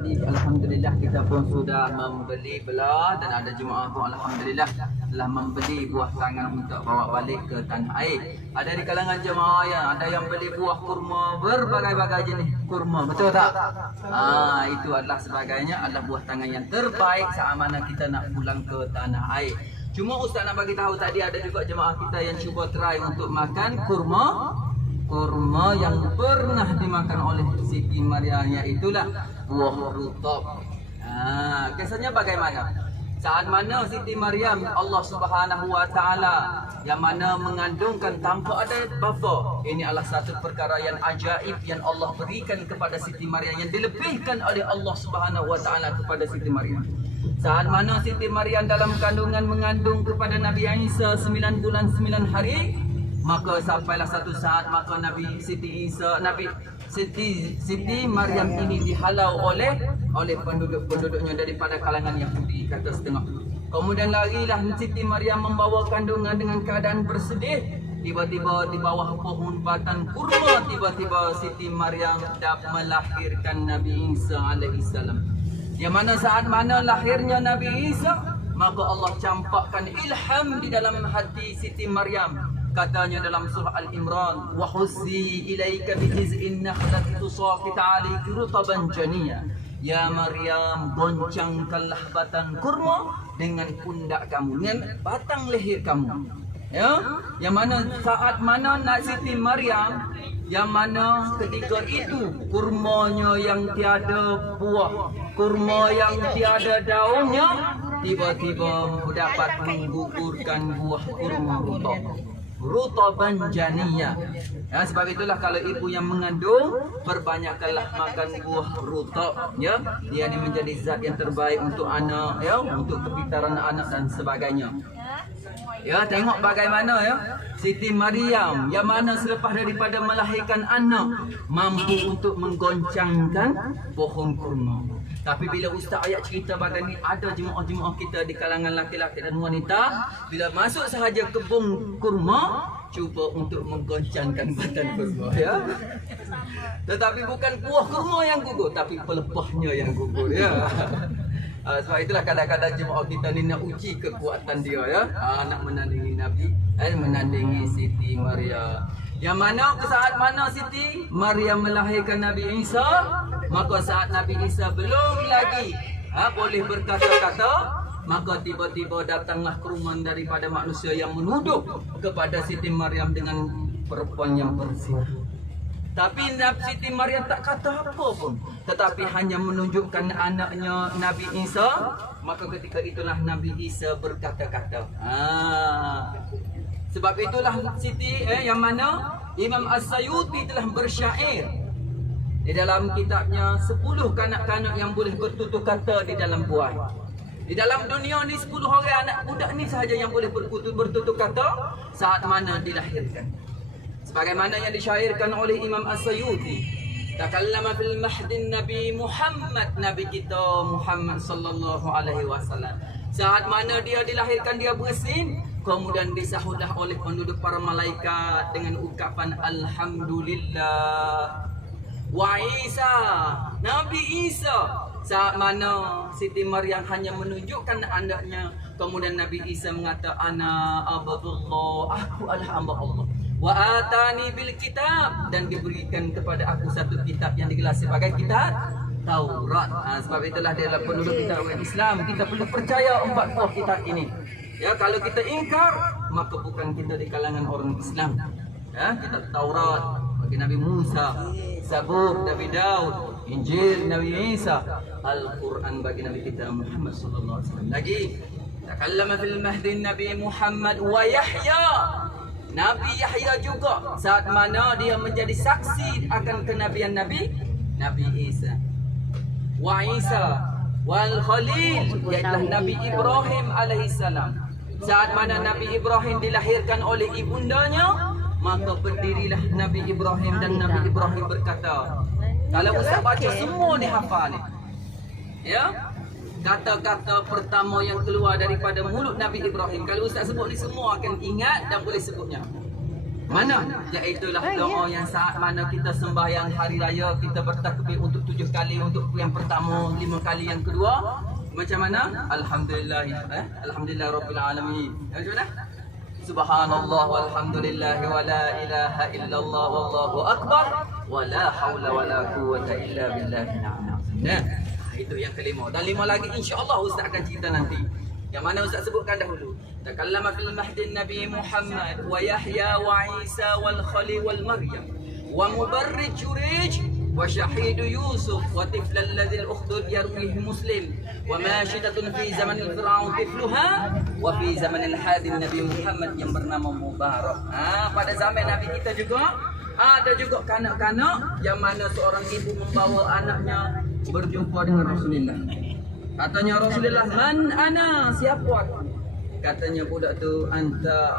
tadi alhamdulillah kita pun sudah membeli belah dan ada jemaah pun alhamdulillah telah membeli buah tangan untuk bawa balik ke tanah air. Ada di kalangan jemaah yang ada yang beli buah kurma, berbagai-bagai jenis kurma, betul tak? Itu adalah sebagainya adalah buah tangan yang terbaik saat mana kita nak pulang ke tanah air. Cuma Ustaz nak bagi tahu tadi ada juga jemaah kita yang cuba try untuk makan kurma yang pernah dimakan oleh Siti Maryam, iaitulah buah rutab. Kisahnya bagaimana? Saat mana Siti Maryam Allah Subhanahu wa taala yang mana mengandungkan tanpa ada bapa. Ini adalah satu perkara yang ajaib yang Allah berikan kepada Siti Maryam, yang dilebihkan oleh Allah Subhanahu wa taala kepada Siti Maryam. Saat mana Siti Maryam dalam kandungan mengandung kepada Nabi Isa 9 bulan 9 hari, maka sampailah satu saat maka Siti Maryam ini dihalau oleh penduduk-penduduknya daripada kalangan Yahudi, kata setengah. Kemudian larilah Siti Maryam membawa kandungan dengan keadaan bersedih. Tiba-tiba di bawah pohon batang kurma, tiba-tiba Siti Maryam melahirkan Nabi Isa alaihissalam. Yang mana saat mana lahirnya Nabi Isa, maka Allah campakkan ilham di dalam hati Siti Maryam. Katanya dalam surah Al-Imran, wa huzzi ilaika bi jiz'in nakhlati tusaqit 'alayki rutaban janiyya. Ya Maryam, goncangkanlah batang kurma dengan pundak kamu, dengan batang leher kamu. Ya, yang mana saat mana Siti Maryam, yang mana ketika itu kurmanya yang tiada buah, kurma yang tiada daunnya, tiba-tiba dapat menggugurkan buah kurma rutaban janiyya. Ya, sebab itulah kalau ibu yang mengandung, perbanyakkanlah makan buah rutab, ya. Dia ini menjadi zat yang terbaik untuk anak, ya, untuk kepintaran anak dan sebagainya. Ya, tengok bagaimana ya Siti Maryam yang mana selepas daripada melahirkan anak mampu untuk menggoncangkan pohon kurma. Tapi bila Ustaz ayat cerita bagai ni, ada jemaah-jemaah kita di kalangan laki-laki dan wanita bila masuk sahaja kebun kurma cuba untuk menggoncangkan batang kurma, ya. Tetapi bukan buah kurma yang gugur, tapi pelepahnya yang gugur, ya. Sebab itulah kadang-kadang jemaah kita ni nak uji kekuatan dia, ya. Nak menandingi Nabi, menandingi Siti Maryam. Yang mana saat mana Siti Maryam melahirkan Nabi Isa, maka saat Nabi Isa belum lagi boleh berkata-kata, maka tiba-tiba datanglah keruman daripada manusia yang menuduh kepada Siti Maryam dengan perempuan yang berzina. Tapi Siti Maryam tak kata apa pun, tetapi hanya menunjukkan anaknya Nabi Isa. Maka ketika itulah Nabi Isa berkata-kata. Sebab itulah Siti yang mana Imam As-Sayuti telah bersyair di dalam kitabnya 10 kanak-kanak yang boleh bertutur kata di dalam buah. Di dalam dunia ni 10 orang anak budak ni sahaja yang boleh bertutur kata saat mana dilahirkan. Sebagaimana yang disyairkan oleh Imam As-Sayuti, takallama fil mahdi Nabi Muhammad, Nabi kita Muhammad sallallahu alaihi wasallam. Saat mana dia dilahirkan dia bersin, kemudian disahutlah oleh penduduk para malaikat dengan ucapan alhamdulillah. Wa Isa, Nabi Isa, saat mana Siti Maryam hanya menunjukkan anaknya, kemudian Nabi Isa mengata ana abdullah, aku adalah hamba Allah. Wa atani bil kitab, dan diberikan kepada aku satu kitab yang digelar sebagai kitab Taurat. Sebab itulah dia adalah penduduk kita orang Islam, kita perlu percaya 4 buah kitab ini. Ya, kalau kita ingkar, maka bukan kita di kalangan orang Islam. Ya, kitab Taurat bagi Nabi Musa, Zabur Nabi Daud, Injil Nabi Isa, Al-Quran bagi Nabi kita Muhammad sallallahu alaihi wasallam. Lagi, takallama fil mahdi Nabi Muhammad wa Yahya. Nabi Yahya juga saat mana dia menjadi saksi akan kenabian Nabi Isa. Wa Isa wal Khalil, iaitu Nabi Ibrahim alaihissalam. Saat mana Nabi Ibrahim dilahirkan oleh ibundanya, maka berdirilah Nabi Ibrahim dan Nabi Ibrahim berkata, kalau Ustaz baca semua ni hafal ni, ya, kata-kata pertama yang keluar daripada mulut Nabi Ibrahim, kalau Ustaz sebut ni semua akan ingat dan boleh sebutnya. Mana? Iaitulah doa yang saat mana kita sembahyang hari raya, kita bertakbir untuk 7 kali, untuk yang pertama, 5 kali yang kedua. Macam mana? Alhamdulillah. Alhamdulillah Rabbil Alamin. Macam mana? Subhanallah walhamdulillah wa la ilaha illallah wallahu akbar wa la hawla wa la quwwata illa billahil azim. Nah, itu yang kelima. Dan 5 lagi insya-Allah Ustaz akan cerita nanti. Yang mana Ustaz sebutkan dahulu. Takallama fil mahdi Nabi Muhammad wa Yahya wa Isa wal Khalil wal Maryam wa mubarrid Jurayj wa shahid Yusuf wa tifl alladhi al-ukhdud yarwihi Muslim wa mashidatun fi zaman al-Fir'aun tifluha wa fi zaman al-hadi Nabi Muhammad yang bernama Mubarak. Pada zaman Nabi kita juga ada juga kanak-kanak yang mana seorang ibu membawa anaknya berjumpa dengan Rasulullah. Katanya Rasulullah, man ana, siapa aku? Katanya budak tu, anta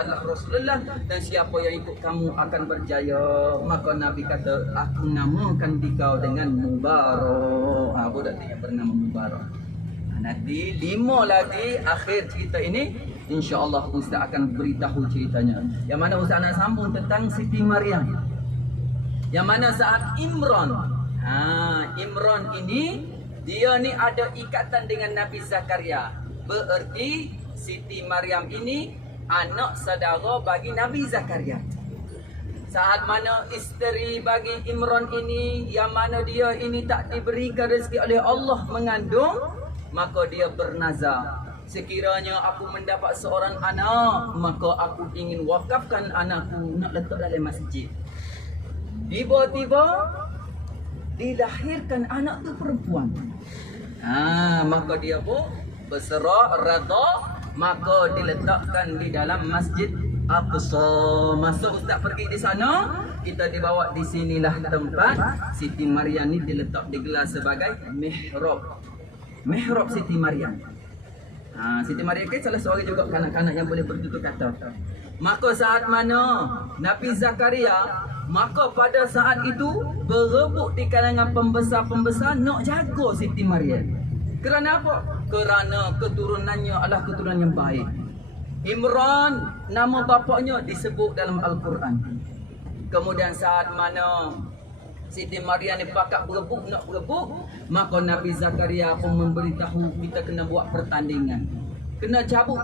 adalah Rasulullah, dan siapa yang ikut kamu akan berjaya. Maka Nabi kata, aku namakan dikau dengan Mubarak. Budak tu yang bernama Mubarak. Nanti 5 lagi akhir cerita ini, insya-Allah Ustaz akan beritahu ceritanya. Yang mana Ustaz nak sambung tentang Siti Maryam. Yang mana saat Imran. Imran ini dia ni ada ikatan dengan Nabi Zakaria. Bererti Siti Maryam ini anak saudara bagi Nabi Zakaria. Saat mana isteri bagi Imran ini, yang mana dia ini tak diberikan rezeki oleh Allah mengandung, maka dia bernazar, sekiranya aku mendapat seorang anak, maka aku ingin wakafkan anakku nak letak dalam masjid. Tiba-tiba dilahirkan anak tu perempuan. Maka dia pun berserah redha, maka diletakkan di dalam Masjid Aqsa. Masa Ustaz pergi di sana, kita dibawa di sinilah tempat Siti Maryam ni diletak, digelar sebagai mihrab. Mihrab Siti Maryam. Siti Maryam kan salah seorang juga kanak-kanak yang boleh bertutur kata. Maka saat mana Nabi Zakaria, maka pada saat itu berebut di kalangan pembesar-pembesar nak jaga Siti Maryam. Kerana apa? Kerana keturunannya adalah keturunan yang baik. Imran, nama bapaknya disebut dalam Al-Quran. Kemudian saat mana Siti Maryam ni pakat berebut, nak berebut, maka Nabi Zakaria pun memberitahu kita kena buat pertandingan. Kena cabut.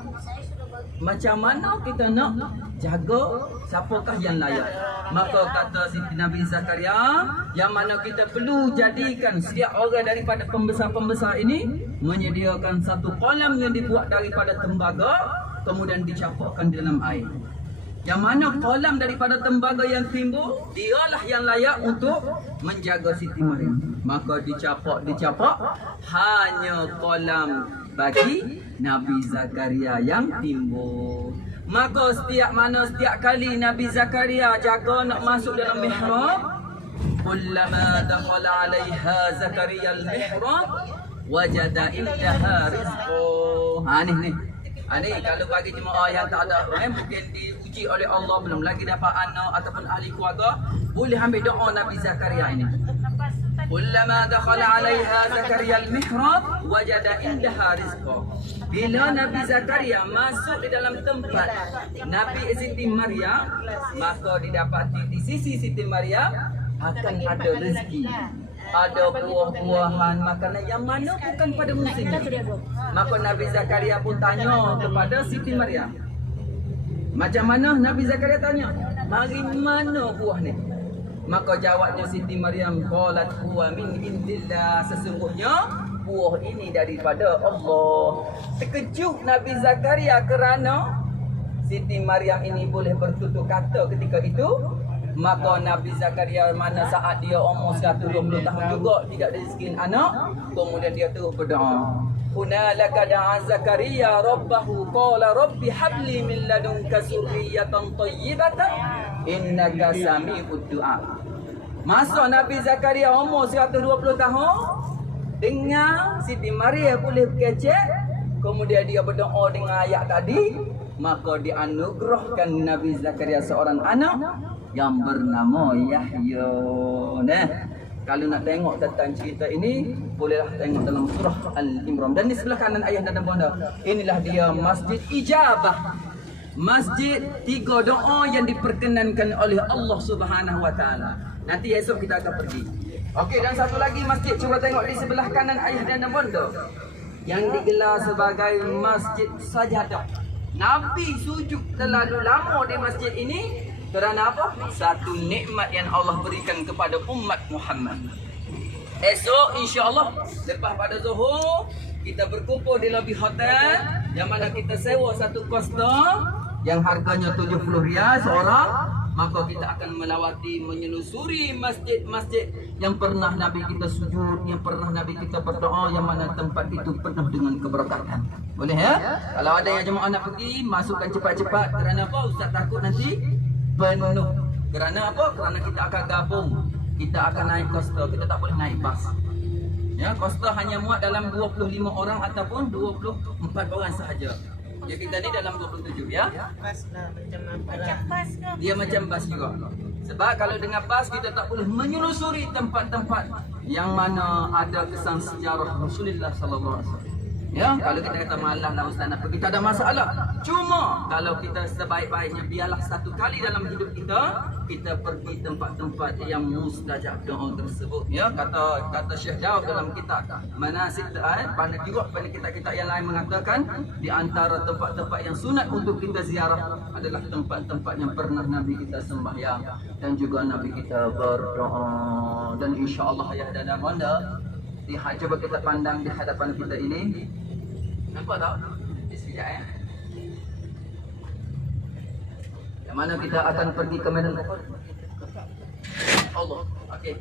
Macam mana kita nak jaga siapakah yang layak. Maka kata Siti Nabi Zakaria, yang mana kita perlu jadikan setiap orang daripada pembesar-pembesar ini menyediakan satu kolam yang dibuat daripada tembaga, kemudian dicampurkan di dalam air. Yang mana kolam daripada tembaga yang timbul, dialah yang layak untuk menjaga Siti Maryam. Maka dicapak, hanya kolam bagi Nabi Zakaria yang timbul. Maka setiap kali Nabi Zakaria jaga nak masuk dalam mihrab, kullama dakhala 'alaiha Zakaria al-mihrab wajada indaha rizqa. Ni kalau bagi jemaah yang tak ada mungkin diuji oleh Allah, belum lagi dapat anak ataupun ahli keluarga, boleh ambil doa Nabi Zakaria ini. Kullama dakhala 'alaiha Zakaria al-mihrab wajada indaha rizqa. Bila Nabi Zakaria masuk di dalam tempat Nabi Siti Maryam, maka didapati di sisi Siti Maryam akan ada rezeki. Ada buah-buahan, makanan yang mana bukan pada musimnya. Maka Nabi Zakaria pun tanya kepada Siti Maryam. Macam mana Nabi Zakaria tanya? Mari mana buah ni? Maka jawabnya Siti Maryam, qalat huwa min indillah, sesungguhnya buah ini daripada Allah. Terkejut Nabi Zakaria kerana Siti Maryam ini boleh bertutur kata ketika itu. Maka Nabi Zakaria mana saat dia umur 120 tahun juga tidak rezeki anak, kemudian dia terus berdoa. Hunalaka da'a Zakaria rabbahu qala rabbi habli min ladunka zurriyatan thayyibatan innaka sami'ud du'a. Masa Nabi Zakaria umur 120 tahun, dengar Siti Maryam boleh kecek, kemudian dia berdoa dengan ayat tadi, maka dianugerahkan Nabi Zakaria seorang anak yang bernama Yahya. Kalau nak tengok tentang cerita ini, bolehlah tengok dalam surah Al-Imran. Dan di sebelah kanan ayah dan bunda, inilah dia Masjid Ijabah. masjid 3 doa yang diperkenankan oleh Allah Subhanahu wa taala. Nanti esok kita akan pergi. Okey, dan satu lagi masjid, cuba tengok di sebelah kanan ayah dan bonda, yang digelar sebagai Masjid Sajadah. Nabi sujud terlalu lama di masjid ini kerana apa? Satu nikmat yang Allah berikan kepada umat Muhammad. Esok insya-Allah lepas pada Zuhur kita berkumpul di lobi hotel yang mana kita sewa satu kosta yang harganya RM70 seorang. Maka kita akan melawati, menyelusuri masjid-masjid yang pernah Nabi kita sujud, yang pernah Nabi kita berdoa, yang mana tempat itu penuh dengan keberkatan. Boleh ya? Kalau ada yang jemaah nak pergi, masukkan cepat-cepat. Kerana apa? Ustaz takut nanti penuh. Kerana apa? Kerana kita akan gabung. Kita akan naik coaster, kita tak boleh naik bas. Ya, coaster hanya muat dalam 25 orang ataupun 24 orang sahaja. Ya, kita ni dalam 27 ya. Bas lah macam bas ke? Dia macam bas juga. Sebab kalau dengan bas kita tak boleh menyelusuri tempat-tempat yang mana ada kesan sejarah Rasulullah sallallahu alaihi wasallam. Ya, kalau kita kata malah lah ustaz nak pergi, tak ada masalah. Cuma kalau kita sebaik-baiknya biarlah satu kali dalam hidup kita pergi tempat-tempat yang mustajab doa tersebut. Ya, kata Syekh Daud dalam kitab Manasik pada juga pada kitab-kitab yang lain mengatakan di antara tempat-tempat yang sunat untuk kita ziarah adalah tempat-tempat yang pernah Nabi kita sembahyang dan juga Nabi kita berdoa. Dan insya-Allah ayah dan abanda cuba kita pandang di hadapan kita ini. Nampak tak? Sekejap ya. Yang mana kita akan pergi ke Medan Allah. Okey.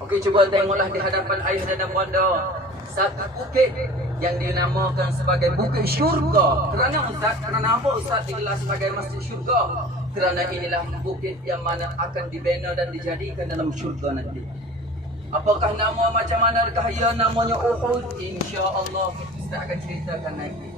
Okey, cuba tengoklah di hadapan ayah dan abanda satu bukit yang dinamakan sebagai Bukit Syurga. Kerana Ustaz, kerana apa Ustaz digelar sebagai Masjid Syurga? Kerana inilah bukit yang mana akan dibina dan dijadikan dalam syurga nanti. Apakah nama macam manakah ia? Namanya Uhud. InsyaAllah Ustaz akan ceritakan nanti.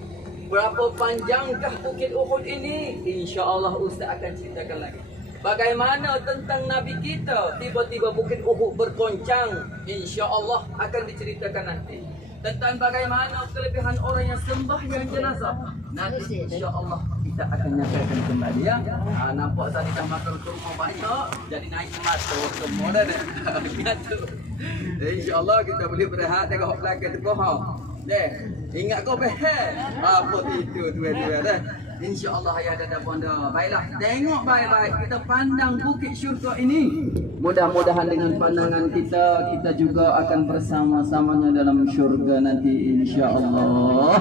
Berapa panjangkah Bukit Uhud ini? InsyaAllah Ustaz akan ceritakan lagi. Bagaimana tentang Nabi kita tiba-tiba Bukit Uhud bergoncang? InsyaAllah akan diceritakan nanti. Tentang bagaimana kelebihan orang yang sembahyang jenazah, nanti insya-Allah kita akan nyatakan kembali ya. Nampak tadi dah makan kurma banyak, jadi naik motor semua dah. Gitu. Insya-Allah kita boleh berehat tengok belakang tu ha. Deh, ingat kau behel. Apa itu tuan-tuan dah. InsyaAllah ayah dan bonda. Baiklah, tengok baik-baik. Kita pandang Bukit Syurga ini. Mudah-mudahan dengan pandangan kita juga akan bersama-samanya dalam syurga nanti insyaAllah.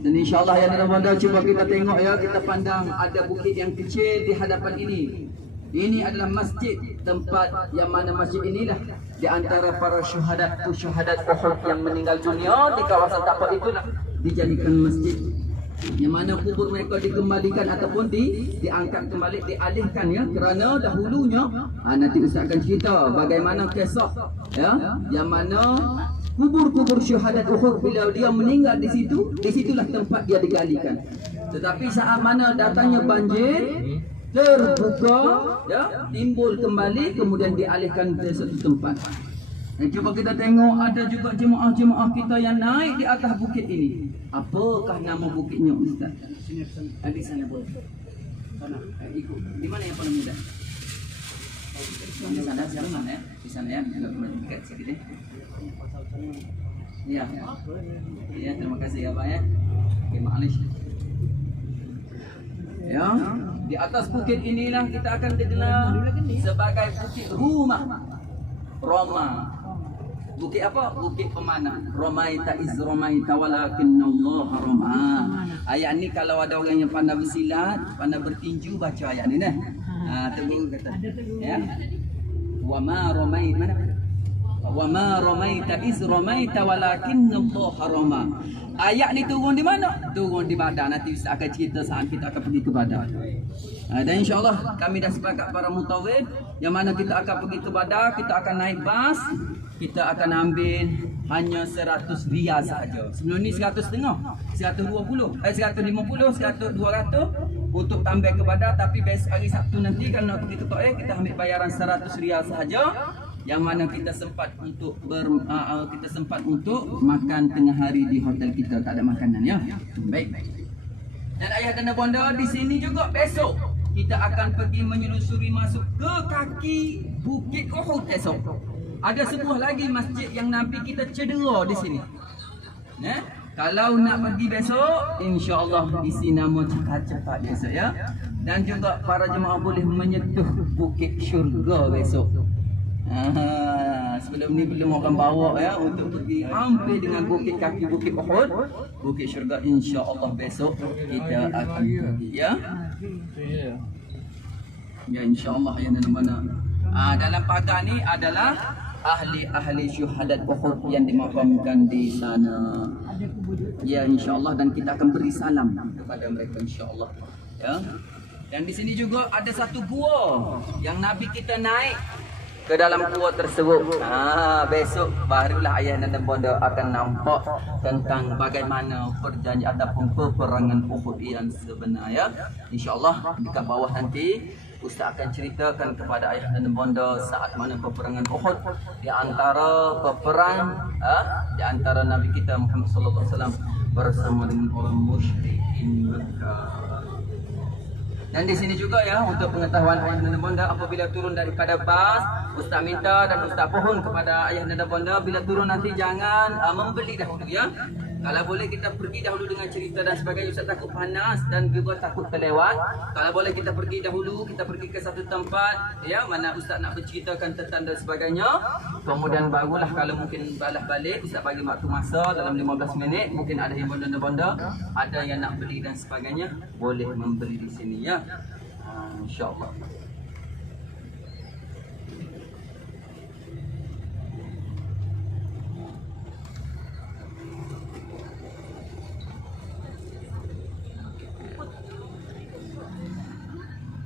Dan insyaAllah ayah dan bonda, cuba kita tengok ya. Kita pandang ada bukit yang kecil di hadapan ini. Ini adalah masjid, tempat yang mana masjid inilah di antara para syuhadat Uhud yang meninggal dunia di kawasan tapak itulah dijadikan masjid. Yang mana kubur mereka dikembalikan ataupun diangkat kembali, dialihkan ya, kerana dahulunya nanti Ustaz akan cerita bagaimana kisah ya, yang mana kubur-kubur syuhadat Uhud bila dia meninggal di situlah tempat dia digalikan. Tetapi saat mana datangnya banjir, terbuka ya, timbul kembali kemudian dialihkan ke satu tempat. Cuba kita tengok ada juga jemaah-jemaah kita yang naik di atas bukit ini. Apakah nama bukitnya Ustaz? Di sana boleh. Sana, ikut. Di mana yang paling mudah? Di sana, jangan ya. Di sana ya, agak kurang dekat sikit ya. Ya. Ya, terima kasih ya Pak ya. Oke, Malaysia. Ya, di atas bukit inilah kita akan dikenal sebagai Bukit Roma. Bukit apa? Bukit pemanah. Romaita iz romaita walakinna Allah roma. Ayat ni kalau ada orang yang pandai bersilat, pandai bertinju, baca ayat ni nah. Tunggu kata. Ya. Wa ma romaita mana? Wa ma romaita iz romaita walakinna Allah roma. Ayat ni turun di mana? Turun di Badar. Nanti Ustaz akan cerita saat kita akan pergi ke Badar. Dan insyaAllah kami dah sepakat para mutawid yang mana kita akan pergi ke Badar, kita akan naik bas. Kita akan ambil hanya RM100 saja. Sebelum ni 150, 150, 200 untuk tambah ke Badar. Tapi besok hari Sabtu nanti kalau nak pergi ke Taif, kita ambil bayaran RM100 saja. Yang mana kita sempat untuk makan tengah hari di hotel kita, tak ada makanan ya. Baik. Dan ayah dan bonda di sini juga besok kita akan pergi menyelusuri masuk ke kaki Bukit Uhud esok. Ada sebuah lagi masjid yang Nabi kita cedera di sini. Kalau nak pergi besok, insya-Allah isi nama cepat-cepat besok ya. Dan juga para jemaah boleh menyentuh bukit syurga besok. Sebelum ni belum orang bawa ya untuk pergi hampir dengan bukit kaki Bukit Uhud, bukit syurga, insya-Allah besok kita akan pergi ya. Ya insya-Allah ya mana. Dalam pagar ni adalah ahli-ahli syuhadat Uhud yang dimakamkan di sana. Ya insya-Allah, dan kita akan beri salam kepada mereka insya-Allah. Ya. Dan di sini juga ada satu gua yang Nabi kita naik ke dalam gua tersebut. Besok barulah ayah dan bonda akan nampak tentang bagaimana perjanjian ataupun peperangan Uhud yang sebenar ya. Insya-Allah dekat bawah nanti Ustaz akan ceritakan kepada ayah dan bonda saat mana peperangan Uhud di antara peperang di antara Nabi kita Muhammad sallallahu alaihi wasallam bersama dengan orang musyrikin Mekah. Dan di sini juga ya untuk pengetahuan ayah dan bonda, apabila turun daripada bas, Ustaz minta dan Ustaz pohon kepada ayah dan bonda bila turun nanti jangan membeli dahulu ya. Kalau boleh kita pergi dahulu dengan cerita dan sebagainya. Ustaz takut panas dan juga takut terlewat. Kalau boleh kita pergi dahulu, kita pergi ke satu tempat ya mana Ustaz nak berceritakan tentang dan sebagainya. Kemudian barulah kalau mungkin balas balik Ustaz bagi waktu masa dalam 15 minit, mungkin ada himbauan dan bonda, ada yang nak beli dan sebagainya, boleh membeli di sini ya. Insya-Allah.